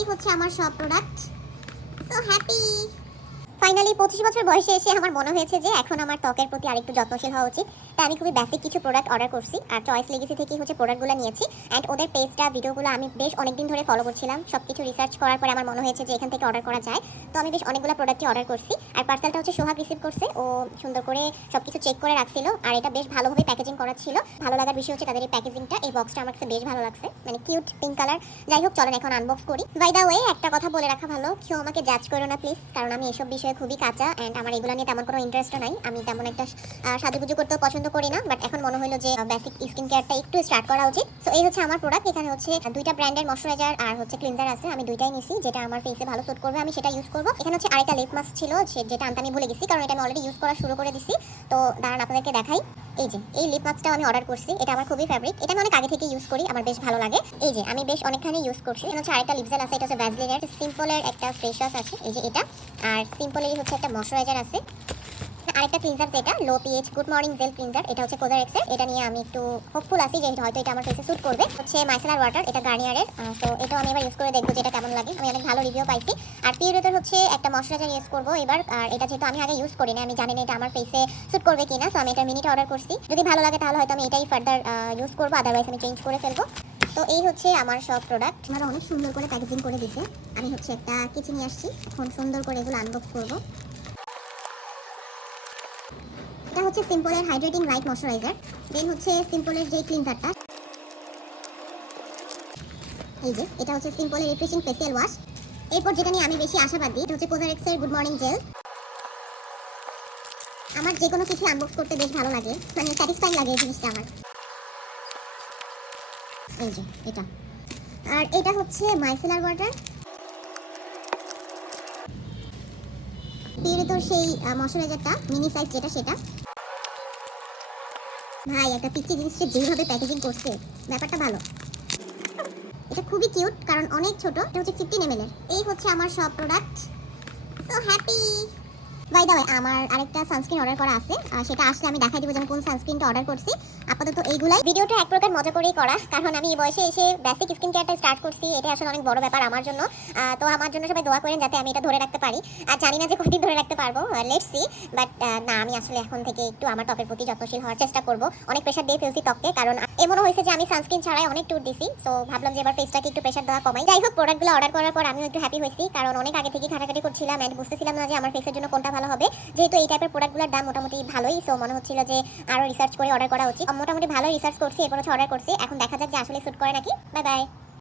এই হচ্ছে আমার সব প্রোডাক্ট। So happy. ফাইনালি 25 বছর বয়সে এসে আমার মনে হয়েছে যে এখন আমার ত্বকের প্রতি আরেকটু যত্নশীল হওয়া উচিত। তাই আমি খুবই বেসিক কিছু প্রোডাক্ট অর্ডার করছি আর চয়েস লেগেসি থেকেই হচ্ছে প্রোডাক্টগুলো নিয়েছি। অ্যান্ড ওদের পেজটা ভিডিওগুলো আমি বেশ অনেকদিন ধরে ফলো করছিলাম। সব কিছু রিসার্চ করার পরে আমার মনে হয়েছে যে এখান থেকে অর্ডার করা যায়। তো আমি বেশ অনেকগুলো প্রোডাক্টই অর্ডার করছি। আর পার্সেলটা হচ্ছে সোহাগ রিসিভ করছে। ও সুন্দর করে সব কিছু চেক করে রাখছিল আর এটা বেশ ভালোভাবে প্যাকেজিং করা ছিল। ভালো লাগার বিষয় হচ্ছে তাদের এই প্যাকেজিংটা, এই বক্সটা আমার কাছে বেশ ভালো লাগছে, মানে কিউট পিঙ্ক কালার। যাই হোক, চলেন এখন আনবক্স করি। বাই দ্য ওয়ে, একটা কথা বলে রাখা ভালো, কেউ আমাকে জাজ করো না প্লিজ, কারণ আমি এসব বিষয়ে খুবই কাঁচা অ্যান্ড আমার এগুলো নিয়ে তেমন কোনো ইন্টারেস্টও নাই। আমি তেমন একটা সাজুগুজু করতেও পছন্দ করি না, বাট এখন মনে হলো যে বেসিক স্কিন কেয়ারটা একটু স্টার্ট করা উচিত। তো এই হচ্ছে আমার প্রোডাক্ট। এখানে হচ্ছে দুইটা ব্র্যান্ডের ময়শ্চারাইজার আর হচ্ছে ক্লিনজার আছে। আমি দুইটাই নিছি, যেটা আমার ফেসে ভালো স্যুট করবে আমি সেটা ইউজ করব। এখানে হচ্ছে আরেকটা লিপ মাস্ক ছিল, যেটা আনতে আমি ভুলে গেছি, কারণ এটা আমি অলরেডি ইউজ করা শুরু করে দিছি। তো দাঁড়ান আপনাদেরকে দেখাই। এই যে এই লিপ মাস্কটাও আমি অর্ডার করছি, এটা আমার খুবই ফেভারিট। এটা আমি অনেক আগে থেকে ইউজ করি, আমার বেশ ভালো লাগে। এই যে আমি বেশ অনেকখানি ইউজ করছি। এখানে হচ্ছে আরেকটা লিপ জেল আছে, এটা হচ্ছে ভ্যাসলিনের সিম্পলের একটা ফেস ওয়াশ আছে, এই যে এটা। আর সিম্পলেরই হচ্ছে একটা ময়শ্চারাইজার আছে। আরেকটা ক্লিনজার যেটা low pH good morning gel cleanser, এটা হচ্ছে কোজারেক্সের। এটা নিয়ে আমি একটু হোপফুল আছি যে হয়তো এটা আমার ফেসে স্যুট করবে। হচ্ছে মাইসেলার ওয়াটার, এটা গার্নিয়ারের। তো এটাও আমি এবার ইউজ করে দেখবো যেটা কেমন লাগে। আমি অনেক ভালো রিভিউ পাইছি। আর পিউরেটের হচ্ছে একটা ময়শ্চারাইজার ইউজ করবো এবার। আর এটা যেহেতু আমি আগে ইউজ করি না, আমি জানি না এটা আমার ফেসে স্যুট করবে কিনা, সো আমি এটা মিনিটে অর্ডার করছি। যদি ভালো লাগে তাহলে হয়তো আমি এটাই ফার্দার ইউজ করবো, আদারওয়াইজ আমি চেঞ্জ করে ফেলবো। তো এই হচ্ছে আমার সব প্রোডাক্ট। আমার অনেক সুন্দর করে প্যাকেজিং করে দিয়েছে। আমি হচ্ছে একটা কিচেন নিয়ে আসছি, এখন সুন্দর করে এগুলো আনবক্স করবো। এটা হচ্ছে সিম্পলের হাইড্রেটিং লাইট ময়শ্চারাইজার। দেন হচ্ছে সিম্পলের যে ক্লিনজারটা, এই যে এটা হচ্ছে সিম্পলের রিফ্রেশিং ফেসিয়াল ওয়াশ। এরপর যেটা নিয়ে আমি বেশি আশাবাদী, এটা হচ্ছে কোজারেক্সের গুড মর্নিং জেল। আমার যে কোনো কিছু আনবক্স করতে বেশ ভালো লাগে, মানে স্যাটিসফাইং লাগে এই জিনিসটা আমার। এই যে এটা। আর এটা হচ্ছে মাইসেলার ওয়াটার, পিউরে তোর সেই ময়শ্চারাইজারটা মিনি সাইজ যেটা, সেটা। ভাই একটা পিচ্চি জিনিসটা যেভাবে প্যাকেজিং করছে, ব্যাপারটা ভালো। এটা খুবই কিউট কারণ অনেক ছোট। এটা হচ্ছে 15 ml এর। এই হচ্ছে আমার সব product. So happy. By the way, আমার আরেকটা সানস্ক্রিন অর্ডার করা আছে, সেটা আসলে আমি দেখাই দিব যে আমি কোন সানস্ক্রিনটা অর্ডার করছি। আপাতত এইগুলাই। ভিডিওটা এক প্রকার মজা করেই করা, কারণ আমি এই বয়সে এসে বেসিক স্কিন কেয়ারটা স্টার্ট করছি। এটা আসলে অনেক বড় ব্যাপার আমার জন্য। তো আমার জন্য সবাই দোয়া করেন যাতে আমি এটা ধরে রাখতে পারি। আর জানি না যে কতদিন ধরে রাখতে পারবো, লেটস সি। বাট না, আমি আসলে এখন থেকে একটু আমার ত্বকের প্রতি যত্নশীল হওয়ার চেষ্টা করব। অনেক প্রেশার দিয়ে ফেলছি ত্বককে, কারণ এমনও হয়েছে যে আমি সানস্ক্রিন ছাড়াই অনেক ট্যুর দিছি। তো ভাবলাম যে এবার ফেসটাকে একটু প্রেশার দেওয়া কমাই। যাই হোক, প্রোডাক্টগুলো অর্ডার করার পর আমিও একটু হ্যাপি হয়েছি, কারণ অনেক আগে থেকে ঘাটাঘাটি করছিলাম এন্ড বুঝতেছিলাম না যে আমার ফেসের জন্য কোনটা ভালো হবে। যেহেতু এই টাইপের প্রোডাক্টগুলোর দাম মোটামুটি ভালোই, সো মনে হচ্ছিল যে আরও রিসার্চ করে অর্ডার করা উচিত। মোটামুটি ভালো রিসার্চ করছি, এরপর হচ্ছে অর্ডার করছি। এখন দেখা যাক যে আসলে স্যুট করে নাকি। Bye bye.